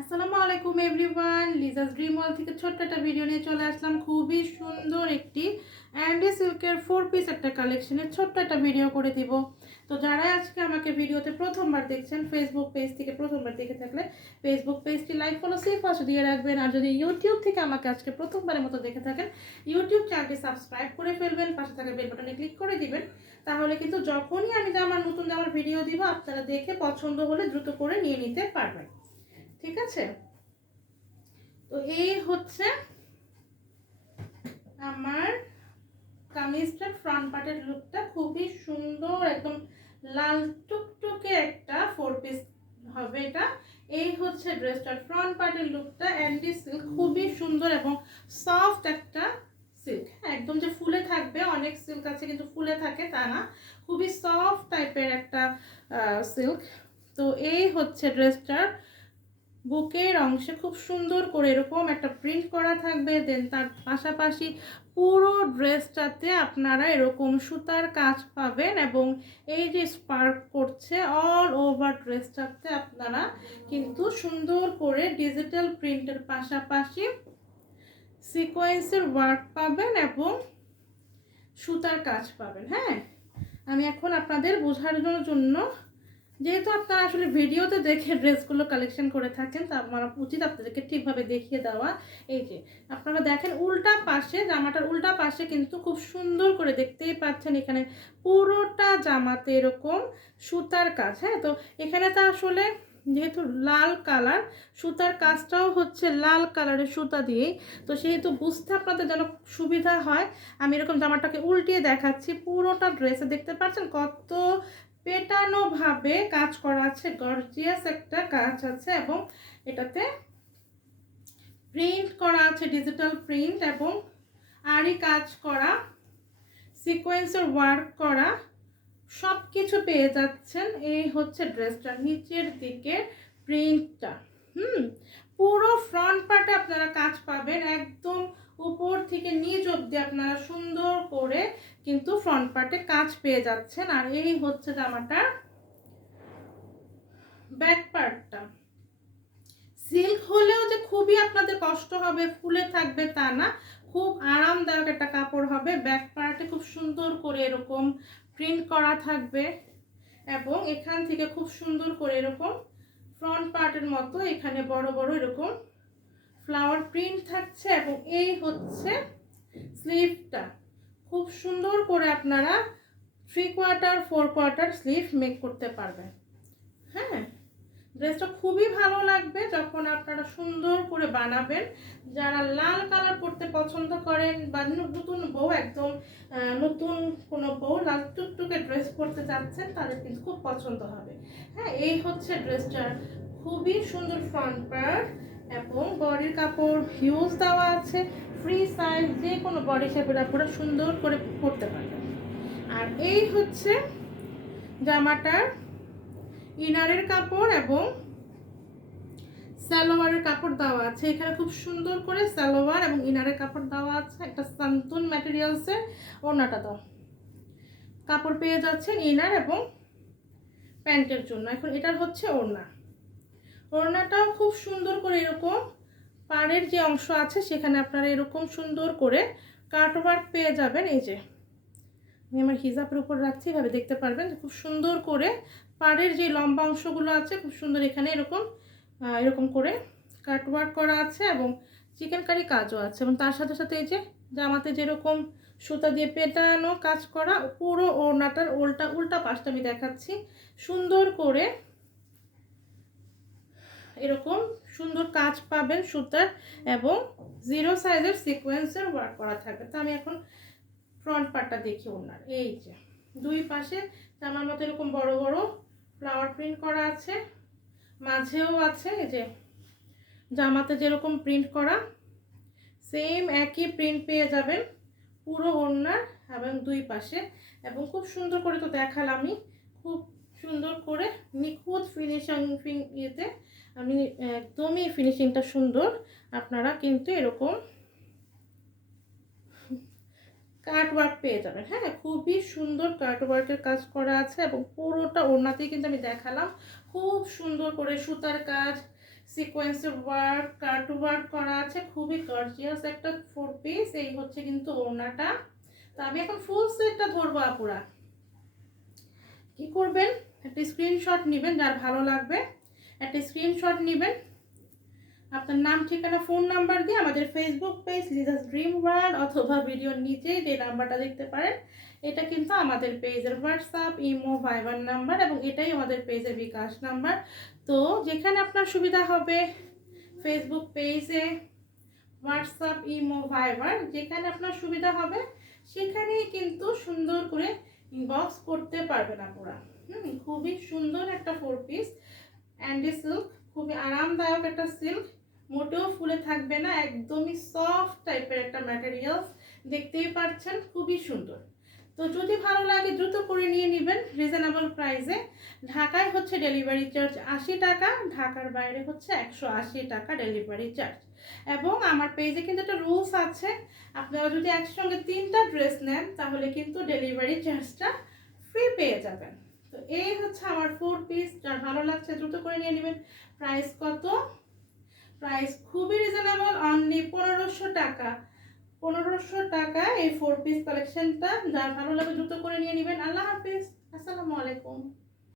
আসসালামু আলাইকুম everyone, Liza's dream world থেকে ছোট্ট একটা ভিডিও নিয়ে চলে আসলাম। খুবই সুন্দর একটি অ্যান্ডি সিল্কের 4 পিস একটা কালেকশনের ছোট্ট একটা ভিডিও করে দিব। তো যারা আজকে আমাকে ভিডিওতে প্রথমবার দেখছেন, ফেসবুক পেজ থেকে প্রথমবার দেখে থাকলে ফেসবুক পেজটি লাইক ফলো সেভ পাশে দিয়ে রাখবেন। আর যদি ইউটিউব থেকে আমাকে আজকে প্রথমবারের মতো দেখে থাকেন, ইউটিউব চ্যানেলটি সাবস্ক্রাইব করে ফেলবেন, পাশে থাকা বেল বাটনে ক্লিক করে দিবেন। তাহলে কিন্তু যখনই আমি আমার নতুন জামার ভিডিও দিব, আপনারা দেখে পছন্দ হলে দ্রুত করে নিয়ে নিতে পারবেন। ঠিক আছে, তো এই হচ্ছে আমার কামিজটার ফ্রন্ট পার্টের লুকটা। খুবই সুন্দর, একদম লাল টুকটুকে একটা 4 পিস হবে এটা। এই হচ্ছে ড্রেসটার ফ্রন্ট পার্টের লুকটা। অ্যান্ডি সিল্ক, খুবই সুন্দর এবং সফট একটা সিল্ক। একদম যে ফুলে থাকবে, অনেক সিল্ক আছে কিন্তু ফুলে থাকে তা না, খুবই সফট টাইপের একটা সিল্ক। তো এই হচ্ছে ড্রেসটার বুকের অংশে খুব সুন্দর করে এরকম একটা প্রিন্ট করা থাকবে। দেন তার পাশাপাশি পুরো ড্রেসটাতে আপনারা এরকম সুতার কাজ পাবেন এবং এই যে স্পার্ক করছে অল ওভার ড্রেসটাতে আপনারা কিন্তু সুন্দর করে ডিজিটাল প্রিন্টের পাশাপাশি সিকোয়েন্সের ওয়ার্ক পাবেন এবং সুতার কাজ পাবেন। হ্যাঁ, আমি এখন আপনাদের বোঝানোর জন্য, যেহেতু আপনারা আসলে ভিডিওতে দেখে ড্রেসগুলো কালেকশন করে থাকেন, তা আমার উচিত আপনাদেরকে ঠিকভাবে দেখিয়ে দেওয়া। এই যে আপনারা দেখেন উল্টা পাশে, জামাটার উল্টা পাশে কিন্তু খুব সুন্দর করে দেখতেই পাচ্ছেন এখানে পুরোটা জামাতে এরকম সুতার কাজ। হ্যাঁ, তো এখানে তো আসলে যেহেতু লাল কালার, সুতার কাজটাও হচ্ছে লাল কালারের সুতা দিয়েই, তো সেহেতু বুঝতে আপনাদের যেন সুবিধা হয় আমি এরকম জামাটাকে উল্টিয়ে দেখাচ্ছি। পুরোটা ড্রেসে দেখতে পাচ্ছেন কত পেটানো ভাবে কাজ করা আছে, গর্জিয়াস একটা কাজ আছে এবং এটাতে প্রিন্ট করা আছে, ডিজিটাল প্রিন্ট এবং আরই কাজ করা, সিকোয়েন্সের ওয়ার্ক করা, সব কিছু পেয়ে যাচ্ছেন। এই হচ্ছে ড্রেসটা নিচের দিকে প্রিন্টটা। পুরো ফ্রন্ট পার্টে আপনারা কাজ পাবেন, একদম উপর থেকে নিচ অবধি আপনারা সুন্দর করে কিন্তু ফ্রন্ট পার্টে কাজ পেয়ে যাচ্ছেন। আর এই হচ্ছে জামাটার ব্যাক পার্টটা। সিল্ক হলেও যে খুবই আপনাদের কষ্ট হবে, ফুলে থাকবে তা না, খুব আরামদায়ক একটা কাপড় হবে। ব্যাক পার্টে খুব সুন্দর করে এরকম প্রিন্ট করা থাকবে এবং এখান থেকে খুব সুন্দর করে এরকম ফ্রন্ট পার্টের মতো এখানে বড় বড় এরকম ফ্লাওয়ার প্রিন্ট থাকছে এবং এই হচ্ছে স্লিভটা। খুব সুন্দর করে আপনারা 3/4 4/4 স্লিভ মেক করতে পারবেন। হ্যাঁ, ড্রেসটা খুবই ভালো লাগবে যখন আপনারা সুন্দর করে বানাবেন। যারা লাল কালার পরতে পছন্দ করেন বা নতুন বউ, একদম নতুন কোনো বউ লাল টুকটুকে ড্রেস পরতে চাচ্ছেন, তাদের কিন্তু খুব পছন্দ হবে। হ্যাঁ, এই হচ্ছে ড্রেসটার খুবই সুন্দর ফ্রন্ট পার্ট এবং বডির কাপড় হিউজ দেওয়া আছে, ফ্রি সাইজ, যে কোনো বডি শেপের আপনারা সুন্দর করে পরতে পারবেন। আর এই হচ্ছে জামাটার ইনারের কাপড় এবং সালোয়ারের কাপড় দেওয়া আছে। এখানে খুব সুন্দর করে সালোয়ার এবং ইনারের কাপড় দেওয়া আছে। একটা সান্তুন ম্যাটেরিয়ালসের ওড়নাটা দাও কাপড় পেয়ে যাচ্ছেন ইনার এবং প্যান্টের জন্য। এখন এটার হচ্ছে ওড়না, ওড়নাটাও খুব সুন্দর করে এরকম পাড়ের যে অংশ আছে সেখানে আপনারা এরকম সুন্দর করে কাটওয়ার্ক পেয়ে যাবেন। এই যে আমি আমার হিজাবের উপর রাখছি, এভাবে দেখতে পারবেন খুব সুন্দর করে পাড়ের যে লম্বা অংশগুলো আছে খুব সুন্দর এখানে এরকম এরকম করে কাটওয়ার্ক করা আছে এবং চিকেন কারি কাজও আছে। এবং তার সাথে সাথে এই যে জামাতে যেরকম সুতা দিয়ে পেটানো কাজ করা, পুরো ওড়নাটার উল্টা পাশটা আমি দেখাচ্ছি, সুন্দর করে এরকম সুন্দর কাজ পাবেন সুতার এবং 0 সাইজের সিকোয়েন্সের ওয়ার্ক করা থাকবে। তো আমি এখন ফ্রন্ট পার্টটা দেখি ওনার। এই যে দুই পাশে জামার মতো এরকম বড় বড় ফ্লাওয়ার প্রিন্ট করা আছে, মাঝেও আছে এই যে জামাতে যেরকম প্রিন্ট করা সেম একই প্রিন্ট পেয়ে যাবেন পুরো ওড়নার এবং দুই পাশে। এবং খুব সুন্দর করে তো দেখালামই, খুব সুন্দর করে নিখুঁত ফিনিশিং ইয়েতে আমি একদমই ফিনিশিংটা সুন্দর। আপনারা কিন্তু এরকম কাটওয়ার্ক পেয়ে যাবেন। হ্যাঁ, খুবই সুন্দর কাটওয়ার্কের কাজ করা আছে এবং পুরোটা ওড়নাতেই কিন্তু আমি দেখালাম খুব সুন্দর করে সুতার কাজ, সিকোয়েন্সের ওয়ার্ক, কাট ওয়ার্ক করা আছে, খুবই গর্জিয়াস একটা 4 পিস। এই হচ্ছে কিন্তু ওড়নাটা। তো আমি এখন ফুল সেটটা ধরবো আপুরা। কি করবেন, একটা স্ক্রিনশট নেবেন, যার ভালো লাগবে একটা স্ক্রিনশট নেবেন, আপনার নাম, ঠিকানা, ফোন নাম্বার দিয়ে আমাদের Facebook page Liza's dream world অথবা ভিডিওর নিচে যে নাম্বারটা দেখতে পারেন, এটা কিন্তু আমাদের পেজের হোয়াটসঅ্যাপ, ইমো, ভাইবার নাম্বার এবং এটাই আমাদের পেজের বিকাশ নাম্বার। তো যেখানে আপনার সুবিধা হবে, ফেসবুক পেজে, হোয়াটসঅ্যাপ, ইমো, ভাইবার, যেখানে আপনার সুবিধা হবে সেখানেই কিন্তু সুন্দর করে ইনবক্স করতে পারবেন আপনারা। খুবই সুন্দর একটা 4 পিস অ্যান্ডি সিল্ক, খুবই আরামদায়ক একটা সিল্ক, মোটেও ফুলে থাকবে না, একদমই সফট টাইপের একটা ম্যাটেরিয়ালস, দেখতেই পাচ্ছেন খুবই সুন্দর। তো যদি ভালো লাগে দ্রুত করে নিয়ে নেবেন রিজনেবল প্রাইসে। ঢাকায় হচ্ছে ডেলিভারি চার্জ 80 টাকা, ঢাকার বাইরে হচ্ছে 180 টাকা ডেলিভারি চার্জ। এবং আমার পেজে কিন্তু একটা রুলস আছে, আপনারা যদি একসঙ্গে 3টা ড্রেস নেন তাহলে কিন্তু ডেলিভারি চার্জটা ফ্রি পেয়ে যাবেন। তো এই হচ্ছে আমার 4 পিস, যার ভালো লাগছে দ্রুত করে নিয়ে নেবেন। প্রাইস কত? প্রাইস খুবই রিজনেবল, অনলি 1500 টাকা। 1500 টাকা এই 4 পিস কালেকশনটা, যার ভালো লাগে দ্রুত করে নিয়ে নেবেন। আল্লাহ হাফিজ, আসসালামু আলাইকুম।